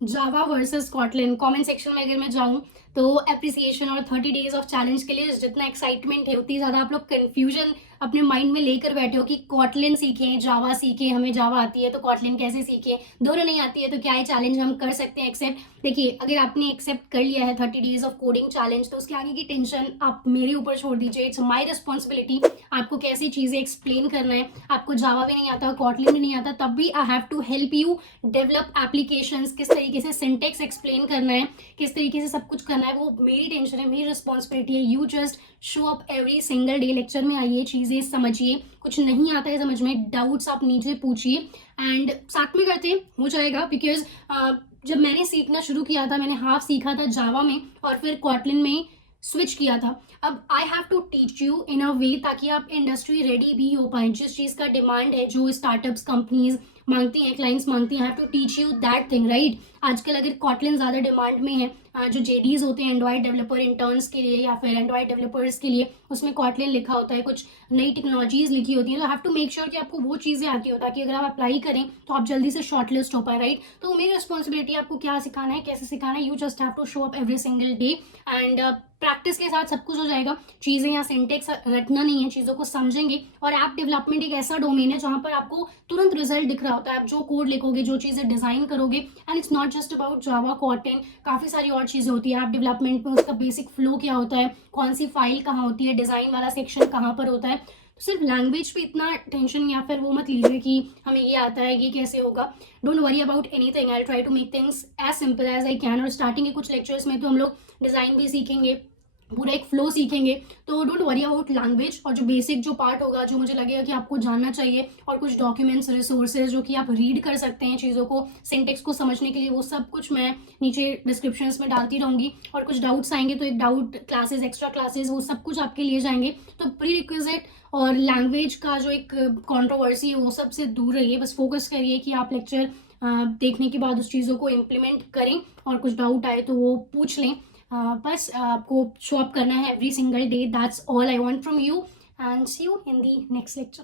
जावा versus Kotlin comment section में अगर मैं जाऊं तो अप्रिसिएशन और 30 डेज ऑफ चैलेंज के लिए जितना एक्साइटमेंट है उतनी ज़्यादा आप लोग कंफ्यूजन अपने माइंड में लेकर बैठे हो कि कॉटलिन सीखें जावा सीखें, हमें जावा आती है तो कॉटलिन कैसे सीखें, दोनों नहीं आती है तो क्या है चैलेंज हम कर सकते हैं एक्सेप्ट। देखिए, अगर आपने एक्सेप्ट कर लिया है 30 डेज ऑफ कोडिंग चैलेंज तो उसके आगे की टेंशन आप मेरे ऊपर छोड़ दीजिए। इट्स माई रिस्पॉन्सिबिलिटी आपको कैसी चीज़ें एक्सप्लेन करना है। आपको जावा भी नहीं आता, कॉटलिन भी नहीं आता, तब भी I have to help you develop applications. किस तरीके से सिंटेक्स एक्सप्लेन करना है, किस तरीके से सब कुछ करना है, वो मेरी टेंशन है, मेरी रिस्पॉन्सिबिलिटी है। You just show up every single day, lecture में आइए, चीज़ें समझिए, कुछ नहीं आता है समझ में, डाउट्स आप नीचे पूछिए एंड साथ में करते हो जाएगा। बिकॉज जब मैंने सीखना शुरू किया था, मैंने हाफ सीखा था जावा में और फिर कॉटलिन में स्विच किया था। अब I have to teach you in a way ताकि आप इंडस्ट्री रेडी भी हो पाए। जिस चीज़ का डिमांड है, जो स्टार्टअप्स कंपनीज मांगती हैं, क्लाइंट्स मांगती हैं, I have to teach you that thing, right. आजकल अगर कॉटलिन ज़्यादा डिमांड में है, जो जेडीज होते हैं एंड्रॉइड डेवलपर इंटर्न्स के लिए या फिर एंड्रॉइड डेवलपर्स के लिए, उसमें कॉटलिन लिखा होता है, कुछ नई टेक्नोलॉजीज लिखी होती हैं, तो हैव टू मेक श्योर कि आपको वो चीज़ें आती हो ताकि अगर आप अप्लाई करें तो आप जल्दी से शॉर्टलिस्ट हो पाए, राइट। तो मेरी रिस्पॉन्सिबिलिटी आपको क्या सिखाना है, कैसे सिखाना है, you just have to show up every single day and practice के साथ सब कुछ हो जाएगा। चीज़ें या सिंटेक्स रटना नहीं है, चीज़ों को समझेंगे। और ऐप डेवलपमेंट एक ऐसा डोमेन है जहाँ पर आपको तुरंत रिजल्ट दिख रहा होता है। आप जो कोड लिखोगे, जो चीज़ें डिज़ाइन करोगे, and it's not just about Java Kotlin, काफ़ी सारी और चीज़ें होती है ऐप डेवलपमेंट में। उसका बेसिक फ्लो क्या होता है, कौन सी फाइल कहाँ होती है, डिज़ाइन वाला सेक्शन कहाँ पर होता है। तो सिर्फ लैंग्वेज पे इतना टेंशन या फिर वो मत लीजिए कि हमें ये आता है, ये कैसे होगा। Don't worry about anything, I try to make things as simple as I can. और स्टार्टिंग के कुछ लेक्चर्स में तो हम लोग डिज़ाइन भी सीखेंगे, पूरा एक फ्लो सीखेंगे। तो डोंट वरी अबाउट लैंग्वेज, और जो बेसिक जो पार्ट होगा, जो मुझे लगेगा कि आपको जानना चाहिए, और कुछ डॉक्यूमेंट्स, रिसोर्सेज जो कि आप रीड कर सकते हैं चीज़ों को, सिंटेक्स को समझने के लिए, वो सब कुछ मैं नीचे डिस्क्रिप्शंस में डालती रहूँगी। और कुछ डाउट्स आएंगे तो एक डाउट क्लासेस, एक्स्ट्रा क्लासेस, वो सब कुछ आपके लिए जाएंगे। तो प्री रिक्विजिट और लैंग्वेज का जो एक कॉन्ट्रोवर्सी है वो सबसे दूर रहिए। बस फोकस करिए कि आप लेक्चर देखने के बाद उस चीज़ों को इम्प्लीमेंट करें, और कुछ डाउट आए तो वो पूछ लें। बस आपको शो अप करना है every single day. That's all I want from you and see you in the next lecture.